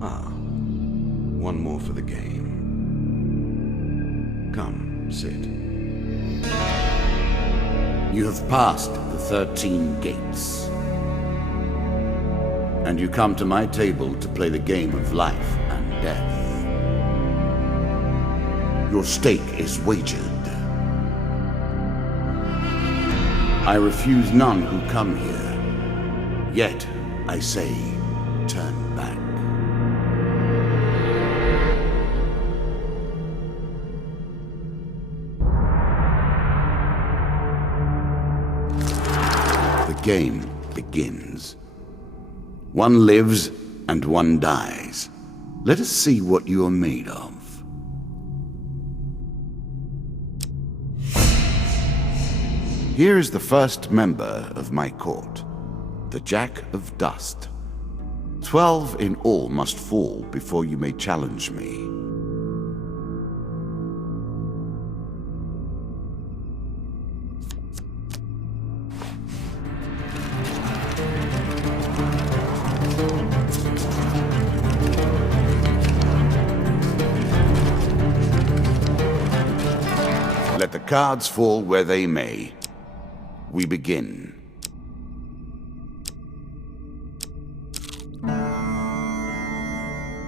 Ah, one more for the game. Come, sit. You have passed the 13 gates. And you come to my table to play the game of life and death. Your stake is wagered. I refuse none who come here. Yet, I say, turn back. The game begins. One lives and one dies. Let us see what you are made of. Here is the first member of my court, the Jack of Dust. 12 in all must fall before you may challenge me. Let the cards fall where they may. We begin.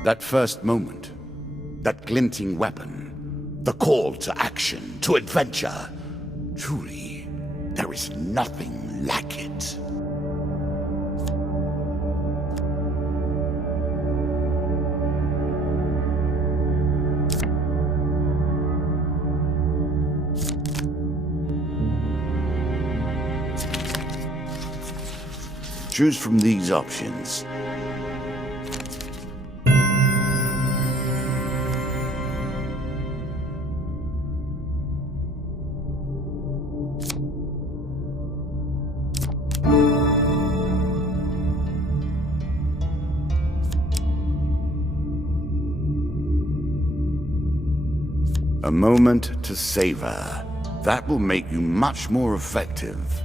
That first moment, that glinting weapon, the call to action, to adventure. Truly, there is nothing like it. Choose from these options. A moment to savor. That will make you much more effective.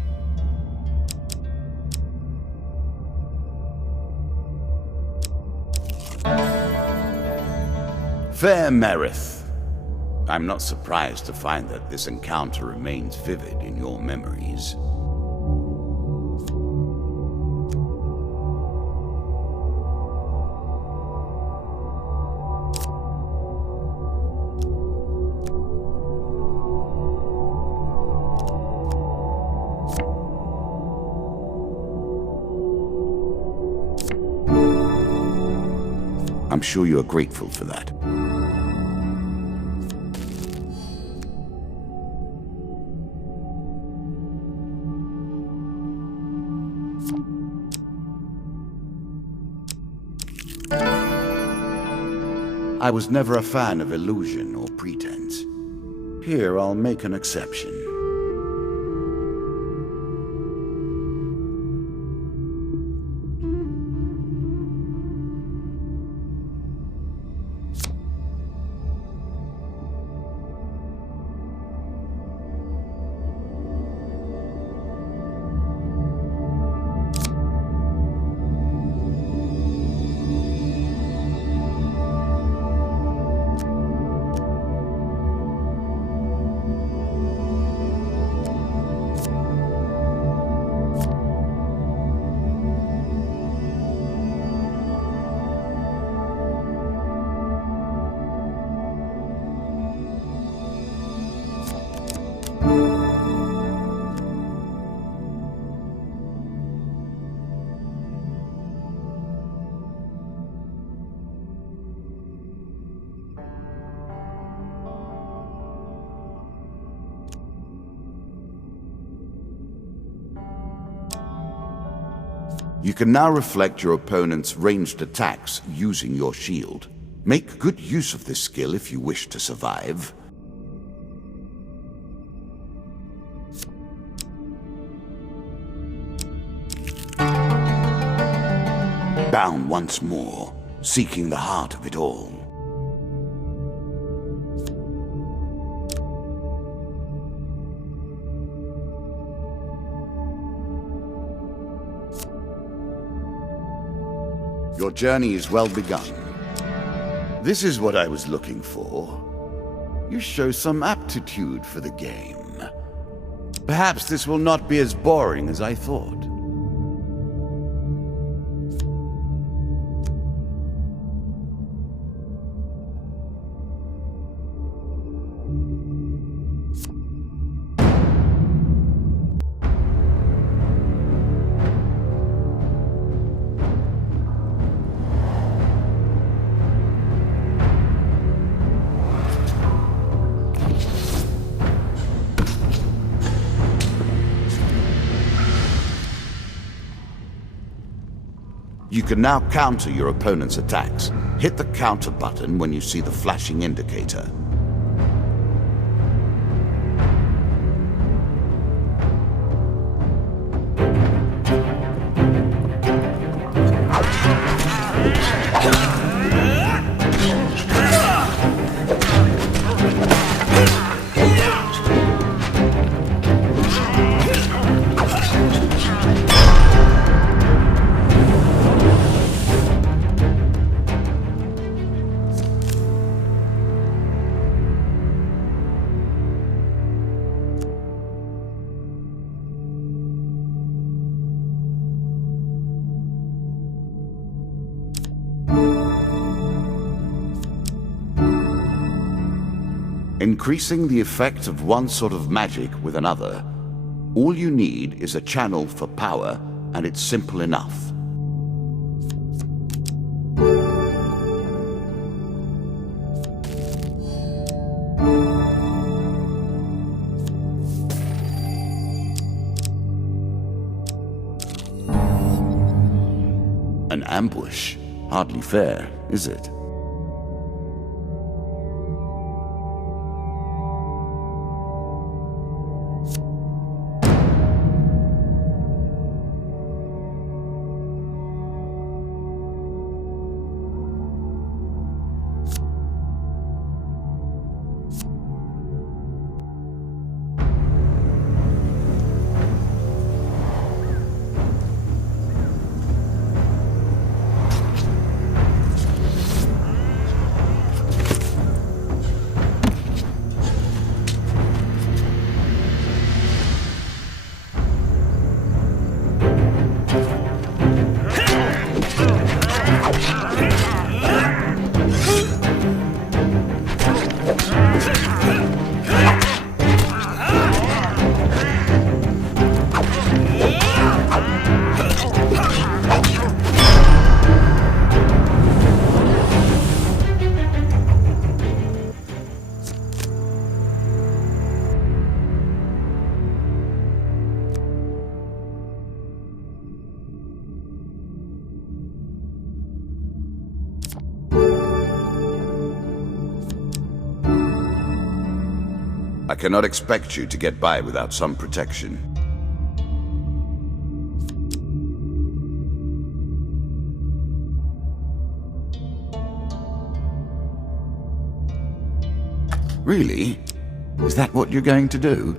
Fair Merith. I'm not surprised to find that this encounter remains vivid in your memories. I'm sure you are grateful for that. I was never a fan of illusion or pretense. Here, I'll make an exception. You can now reflect your opponent's ranged attacks using your shield. Make good use of this skill if you wish to survive. Bound once more, seeking the heart of it all. Your journey is well begun. This is what I was looking for. You show some aptitude for the game. Perhaps this will not be as boring as I thought. You can now counter your opponent's attacks. Hit the counter button when you see the flashing indicator. Increasing the effect of one sort of magic with another, all you need is a channel for power, and it's simple enough. An ambush? Hardly fair, is it? I cannot expect you to get by without some protection. Really? Is that what you're going to do?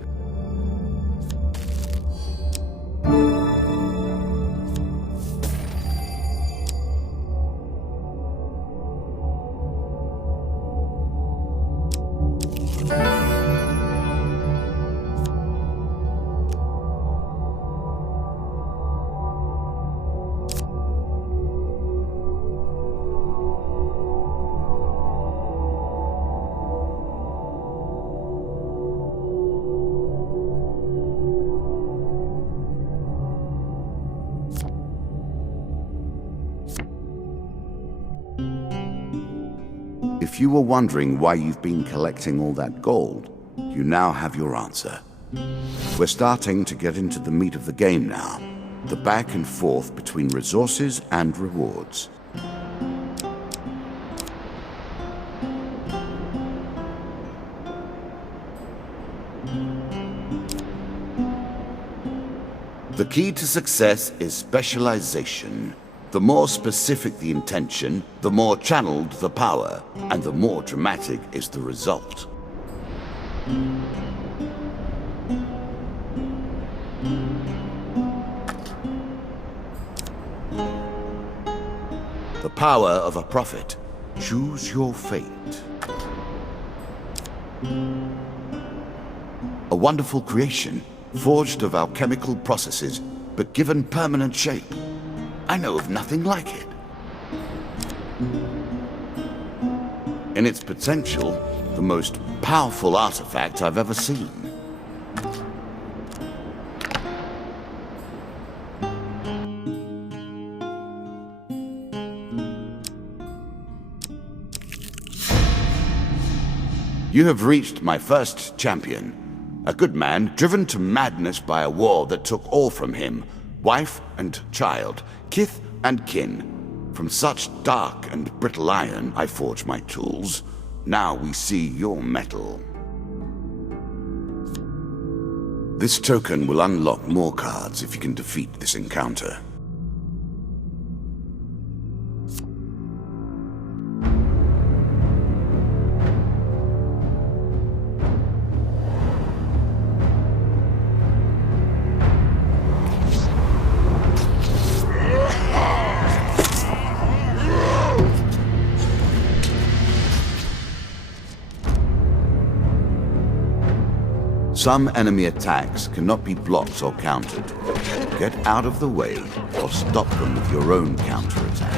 If you were wondering why you've been collecting all that gold, you now have your answer. We're starting to get into the meat of the game now, the back and forth between resources and rewards. The key to success is specialization. The more specific the intention, the more channeled the power, and the more dramatic is the result. The power of a prophet. Choose your fate. A wonderful creation, forged of alchemical processes, but given permanent shape. I know of nothing like it. In its potential, the most powerful artifact I've ever seen. You have reached my first champion. A good man, driven to madness by a war that took all from him. Wife and child, kith and kin. From such dark and brittle iron I forge my tools. Now we see your metal. This token will unlock more cards if you can defeat this encounter. Some enemy attacks cannot be blocked or countered. Get out of the way or stop them with your own counterattack.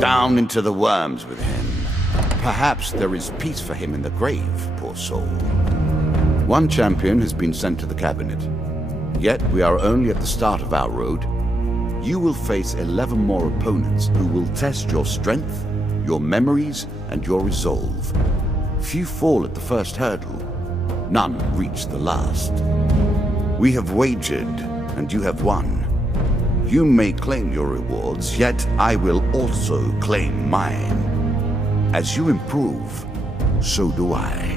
Down into the worms with him. Perhaps there is peace for him in the grave, poor soul. One champion has been sent to the cabinet. Yet we are only at the start of our road. You will face 11 more opponents who will test your strength, your memories, and your resolve. Few fall at the first hurdle. None reach the last. We have wagered, and you have won. You may claim your rewards, yet I will also claim mine. As you improve, so do I.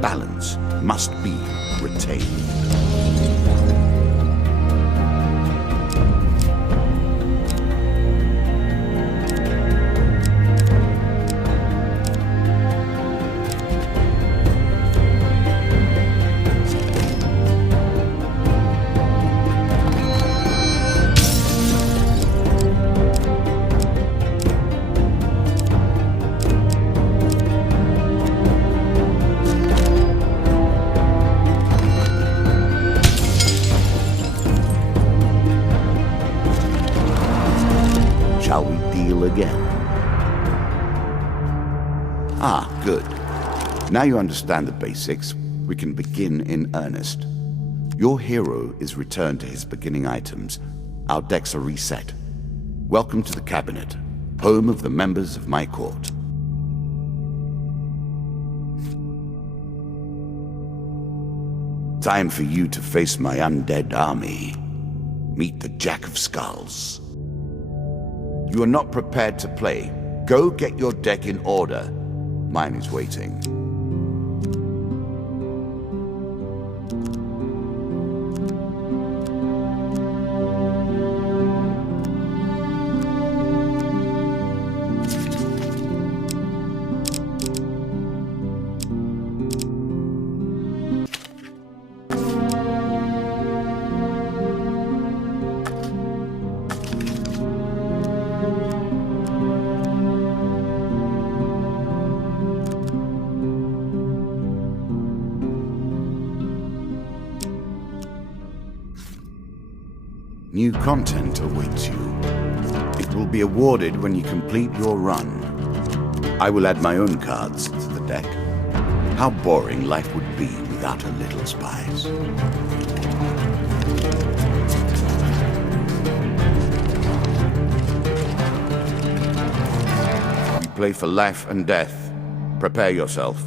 Balance must be retained. Shall we deal again? Ah, good. Now you understand the basics, we can begin in earnest. Your hero is returned to his beginning items. Our decks are reset. Welcome to the cabinet, home of the members of my court. Time for you to face my undead army. Meet the Jack of Skulls. You are not prepared to play. Go get your deck in order. Mine is waiting. New content awaits you. It will be awarded when you complete your run. I will add my own cards to the deck. How boring life would be without a little spice. You play for life and death. Prepare yourself.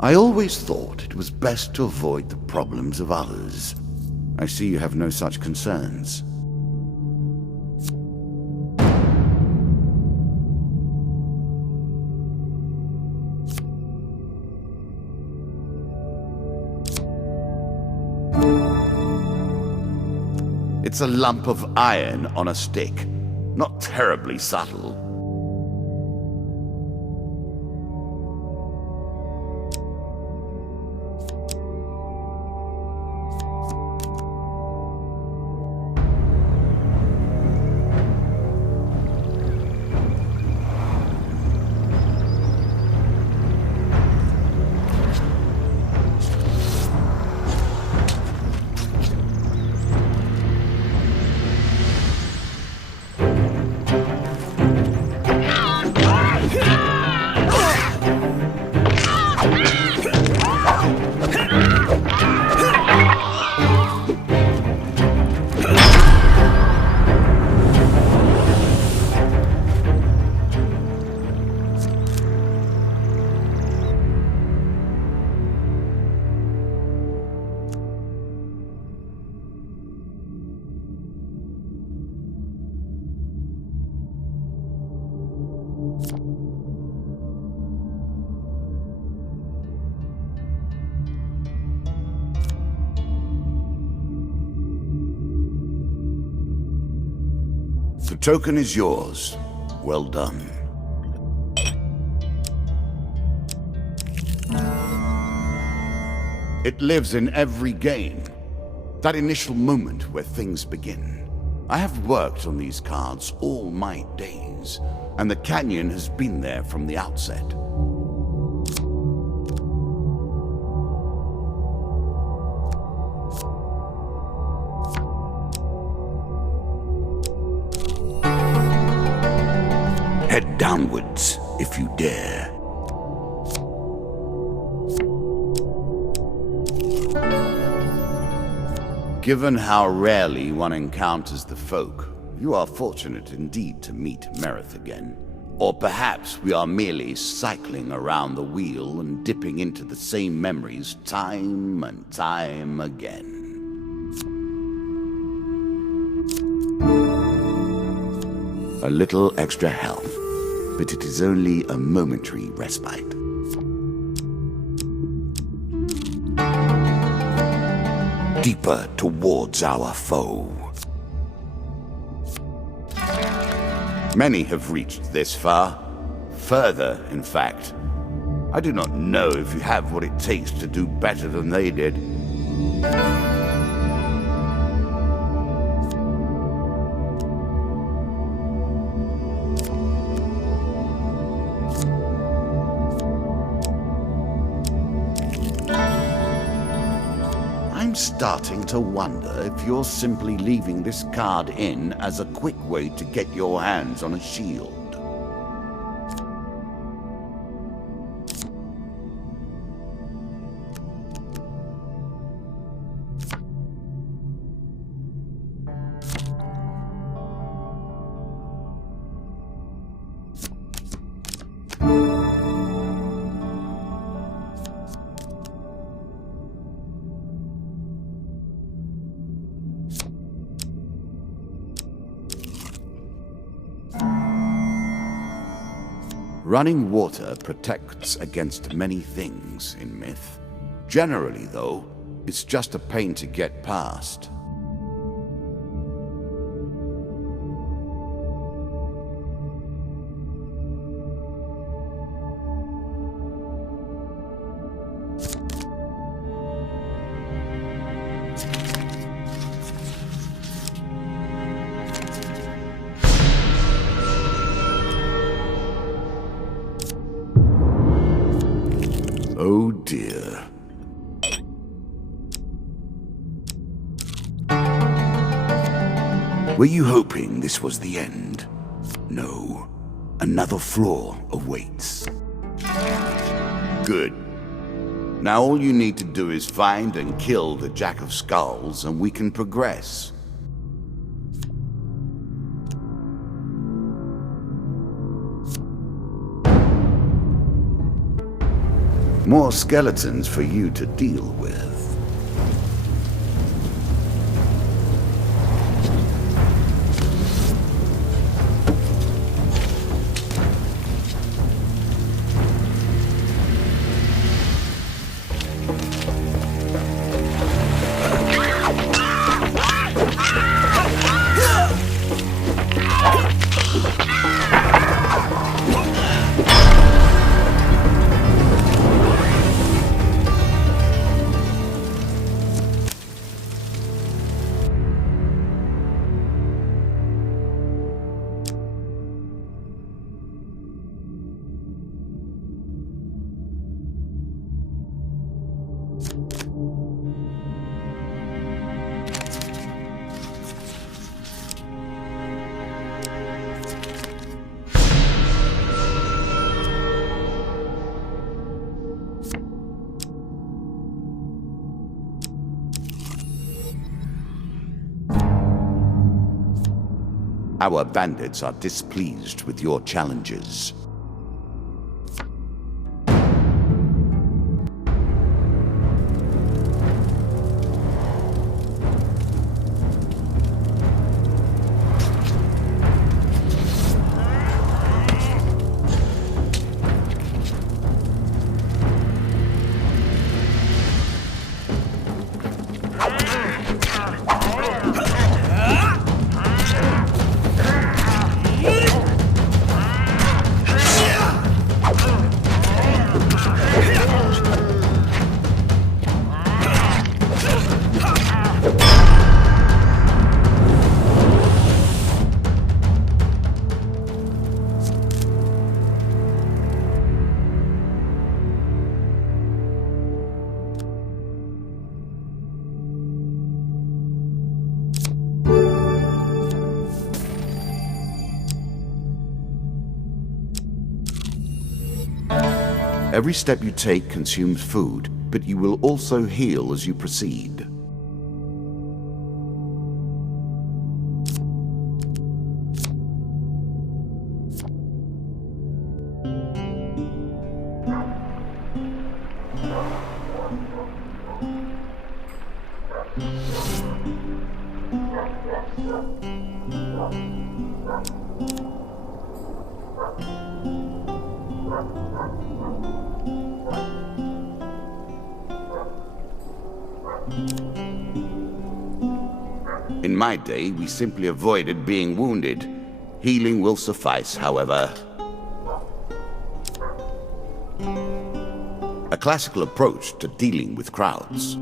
I always thought it was best to avoid the problems of others. I see you have no such concerns. It's a lump of iron on a stick. Not terribly subtle. The token is yours. Well done. It lives in every game. That initial moment where things begin. I have worked on these cards all my days, and the canyon has been there from the outset. Head downwards, if you dare. Given how rarely one encounters the folk, you are fortunate indeed to meet Merith again. Or perhaps we are merely cycling around the wheel and dipping into the same memories time and time again. A little extra health, but it is only a momentary respite. Deeper towards our foe. Many have reached this far. Further, in fact. I do not know if you have what it takes to do better than they did. I'm starting to wonder if you're simply leaving this card in as a quick way to get your hands on a shield. Running water protects against many things in myth. Generally, though, it's just a pain to get past. Oh dear. Were you hoping this was the end? No. Another floor awaits. Good. Now all you need to do is find and kill the Jack of Skulls, and we can progress. More skeletons for you to deal with. Our bandits are displeased with your challenges. Every step you take consumes food, but you will also heal as you proceed. In my day, we simply avoided being wounded. Healing will suffice, however. A classical approach to dealing with crowds.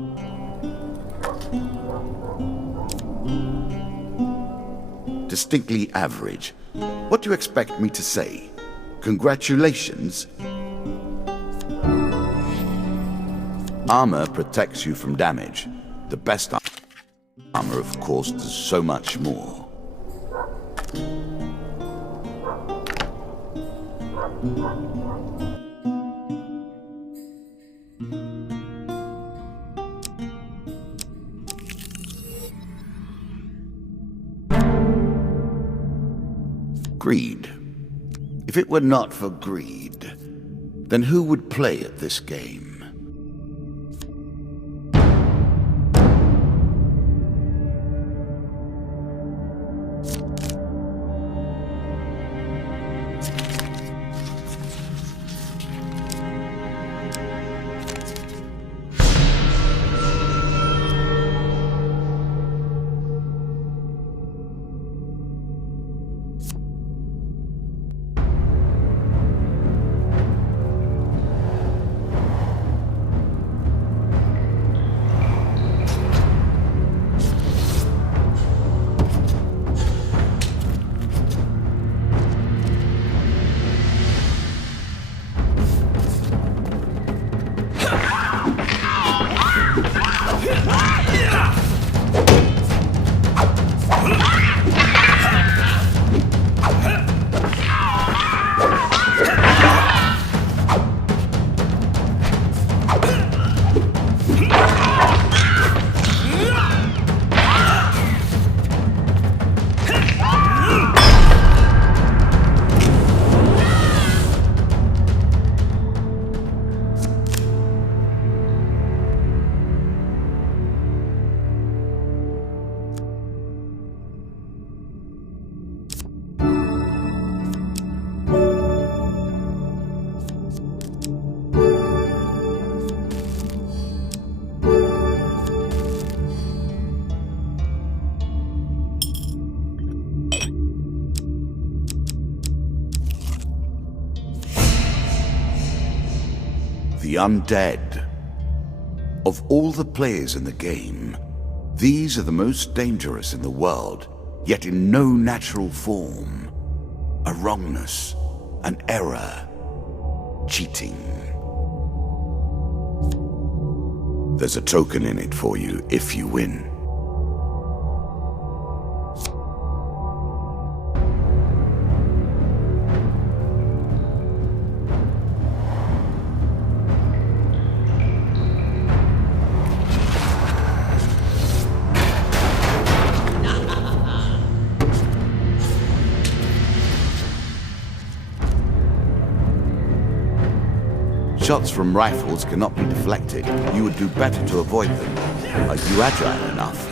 Distinctly average. What do you expect me to say? Congratulations? Armor protects you from damage. The best armor, of course, does so much more. Greed. If it were not for greed, then who would play at this game? The undead. Of all the players in the game, these are the most dangerous in the world, yet in no natural form. A wrongness, an error, cheating. There's a token in it for you if you win. Shots from rifles cannot be deflected. You would do better to avoid them. Are you agile enough?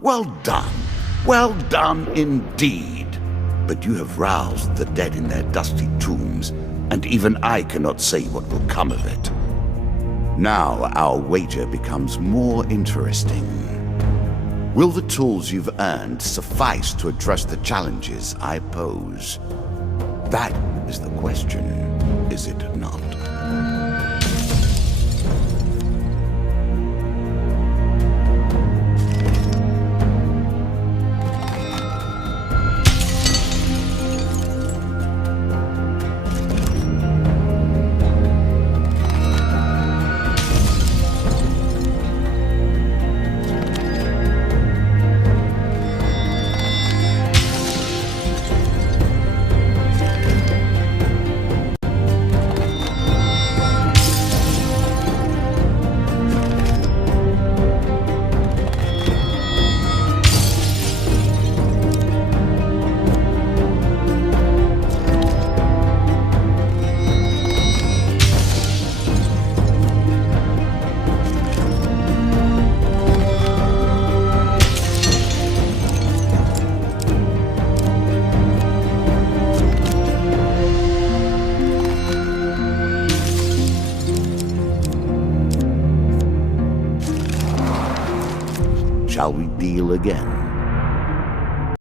Well done. Well done indeed. But you have roused the dead in their dusty tombs, and even I cannot say what will come of it. Now our wager becomes more interesting. Will the tools you've earned suffice to address the challenges I pose? That is the question, is it not? Shall we deal again?